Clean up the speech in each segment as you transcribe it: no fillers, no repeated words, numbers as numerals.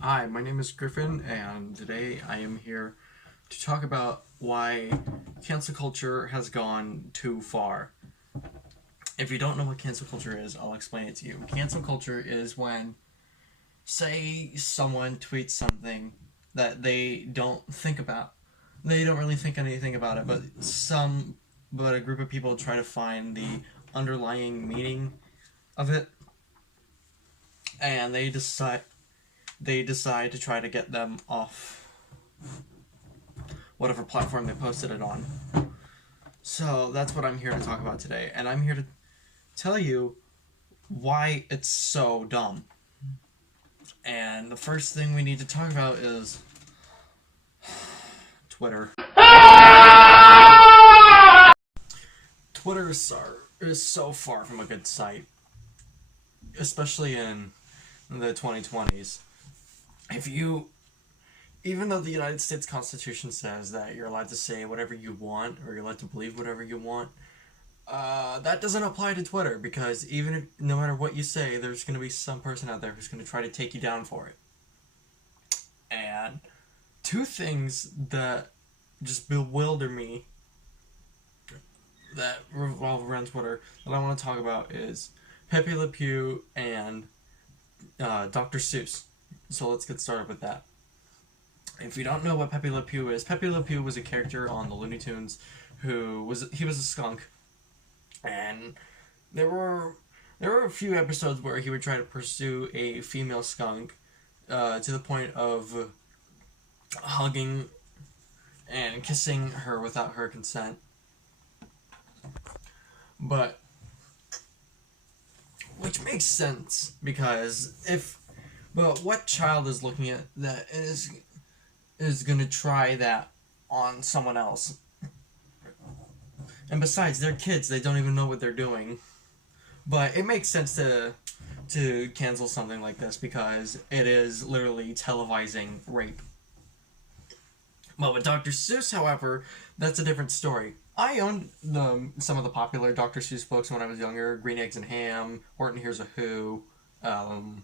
Hi, my name is Griffin, and today I am here to talk about why cancel culture has gone too far. If you don't know what cancel culture is, I'll explain it to you. Cancel culture is when, say, someone tweets something that they don't think about. They don't really think anything about it, but a group of people try to find the underlying meaning of it, and they decide to try to get them off whatever platform they posted it on. So that's what I'm here to talk about today, and I'm here to tell you why it's so dumb. And the first thing we need to talk about is Twitter. Twitter is so far from a good site, especially in the 2020s. If you Even though the United States Constitution says that you're allowed to say whatever you want or you're allowed to believe whatever you want, that doesn't apply to Twitter because even if no matter what you say, there's going to be some person out there who's going to try to take you down for it. And two things that just bewilder me that revolve around Twitter that I want to talk about is Pepe Le Pew and Dr. Seuss. So let's get started with that. If you don't know what Pepe Le Pew is, Pepe Le Pew was a character on the Looney Tunes he was a skunk, and there were a few episodes where he would try to pursue a female skunk to the point of hugging and kissing her without her consent. But which makes sense because what child is looking at that is going to try that on someone else? And besides, they're kids; they don't even know what they're doing. But it makes sense to cancel something like this because it is literally televising rape. Well, with Dr. Seuss, however, that's a different story. I owned some of the popular Dr. Seuss books when I was younger: Green Eggs and Ham, Horton Hears a Who. Um,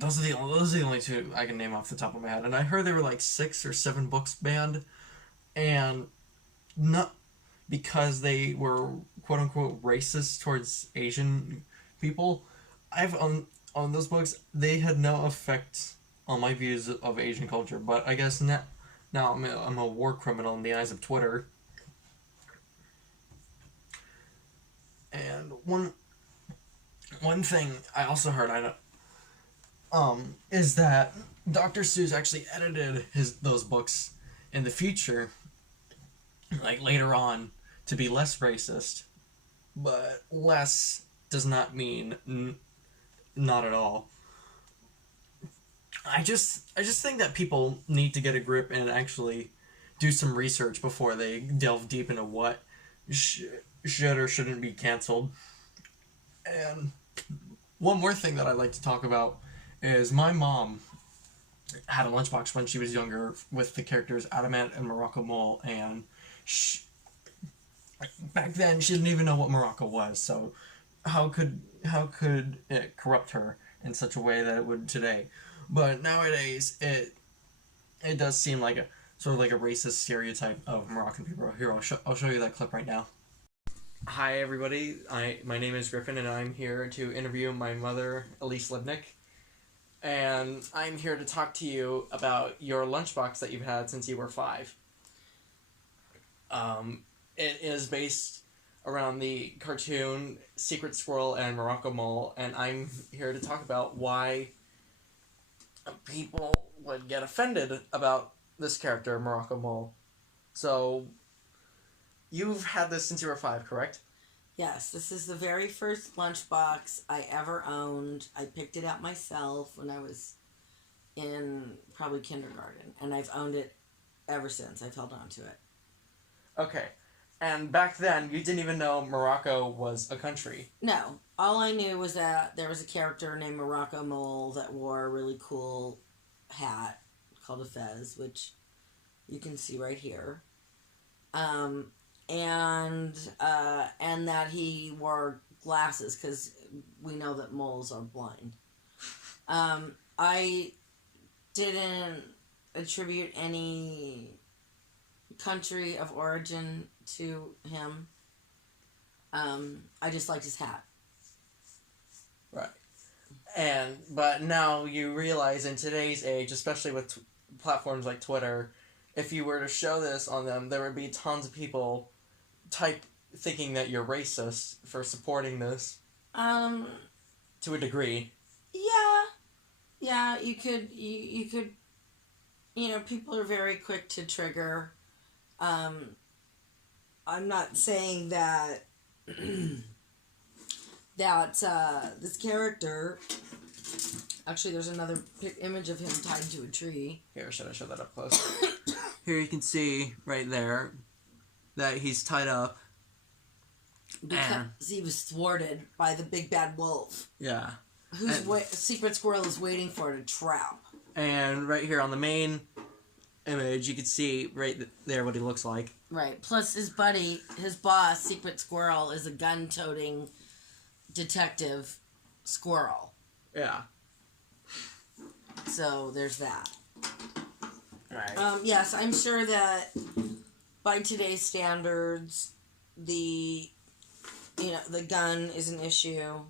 those are the only two I can name off the top of my head. And I heard there were like 6 or 7 books banned, and not because they were quote unquote racist towards Asian people. I've on those books. They had no effect on my views of Asian culture, but I guess now I'm a war criminal in the eyes of Twitter. And one thing I also heard is that Dr. Seuss actually edited those books in the future, like later on, to be less racist. But less does not mean not at all. I just think that people need to get a grip and actually do some research before they delve deep into what should or shouldn't be canceled. And one more thing that I'd like to talk about is my mom had a lunchbox when she was younger with the characters Adamant and Morocco Mole, and back then she didn't even know what Morocco was. So how could it corrupt her in such a way that it would today? But nowadays it does seem like a sort of like a racist stereotype of Moroccan people. Here, I'll show you that clip right now. Hi everybody, my name is Griffin and I'm here to interview my mother, Elise Libnick. And I'm here to talk to you about your lunchbox that you've had since you were 5. It is based around the cartoon Secret Squirrel and Morocco Mole, and I'm here to talk about why people would get offended about this character, Morocco Mole. So, you've had this since you were 5, correct? Yes, this is the very first lunchbox I ever owned. I picked it out myself when I was in probably kindergarten, and I've owned it ever since. I've held on to it. Okay. And back then, you didn't even know Morocco was a country. No, all I knew was that there was a character named Morocco Mole that wore a really cool hat called a fez, which you can see right here. Um, and that he wore glasses because we know that moles are blind. I didn't attribute any country of origin to him. I just liked his hat. Right. But now you realize in today's age, especially with platforms like Twitter, if you were to show this on them, there would be tons of people thinking that you're racist for supporting this. To a degree. Yeah, you could, people are very quick to trigger. I'm not saying that this character, actually there's another image of him tied to a tree. Here, should I show that up close? Here you can see right there that he's tied up. Because he was thwarted by the big bad wolf. Yeah. Whose secret squirrel is waiting for to trap. And right here on the main image, you can see right there what he looks like. Right. Plus his buddy, his boss, Secret Squirrel, is a gun-toting detective squirrel. Yeah. So there's that. Right. Yes, I'm sure that by today's standards, the gun is an issue.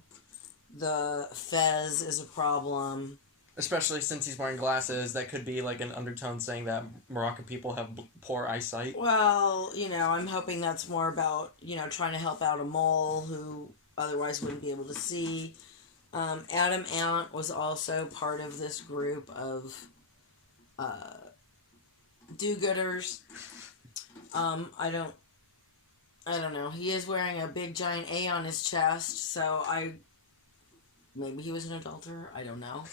The fez is a problem. Especially since he's wearing glasses, that could be like an undertone saying that Moroccan people have poor eyesight. Well, I'm hoping that's more about, trying to help out a mole who otherwise wouldn't be able to see. Adam Ant was also part of this group of do-gooders. I don't know. He is wearing a big giant A on his chest, so maybe he was an adulterer. I don't know.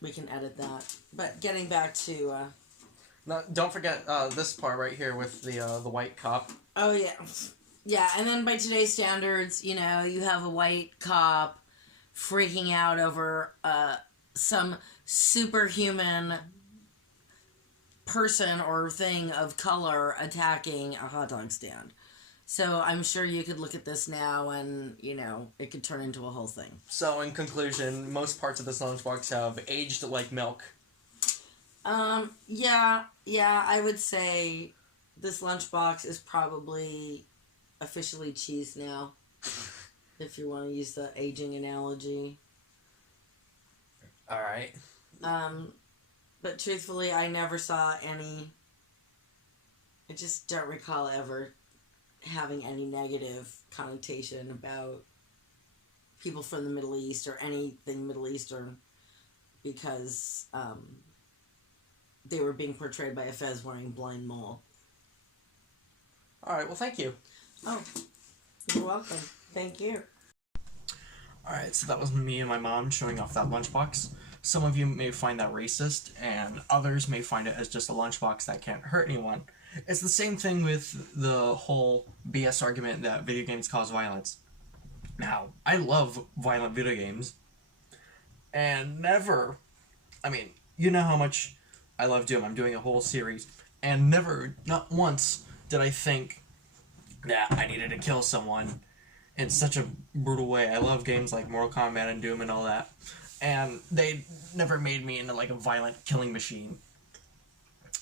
We can edit that. But getting back to... No, don't forget this part right here with the white cop. Oh, yeah. Yeah, and then by today's standards, you have a white cop freaking out over some superhuman person or thing of color attacking a hot dog stand. So I'm sure you could look at this now and, it could turn into a whole thing. So in conclusion, most parts of this lunchbox have aged like milk. Yeah, I would say this lunchbox is probably officially cheese now, if you want to use the aging analogy. Alright. But truthfully, I never saw any... I just don't recall ever having any negative connotation about people from the Middle East or anything Middle Eastern because they were being portrayed by a fez-wearing blind mole. Alright, well thank you. Oh, you're welcome. Thank you. Alright, so that was me and my mom showing off that lunchbox. Some of you may find that racist, and others may find it as just a lunchbox that can't hurt anyone. It's the same thing with the whole BS argument that video games cause violence. Now, I love violent video games, and never, you know how much I love Doom. I'm doing a whole series, and never, not once, did I think that I needed to kill someone in such a brutal way. I love games like Mortal Kombat and Doom and all that, and they never made me into like a violent killing machine.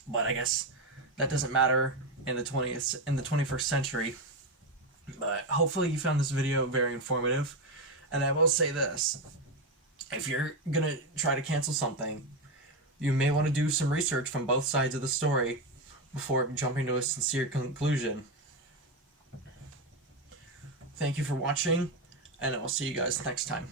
But I guess that doesn't matter in the 21st century. But hopefully you found this video very informative. And I will say this. If you're gonna try to cancel something, you may want to do some research from both sides of the story before jumping to a sincere conclusion. Thank you for watching, and I will see you guys next time.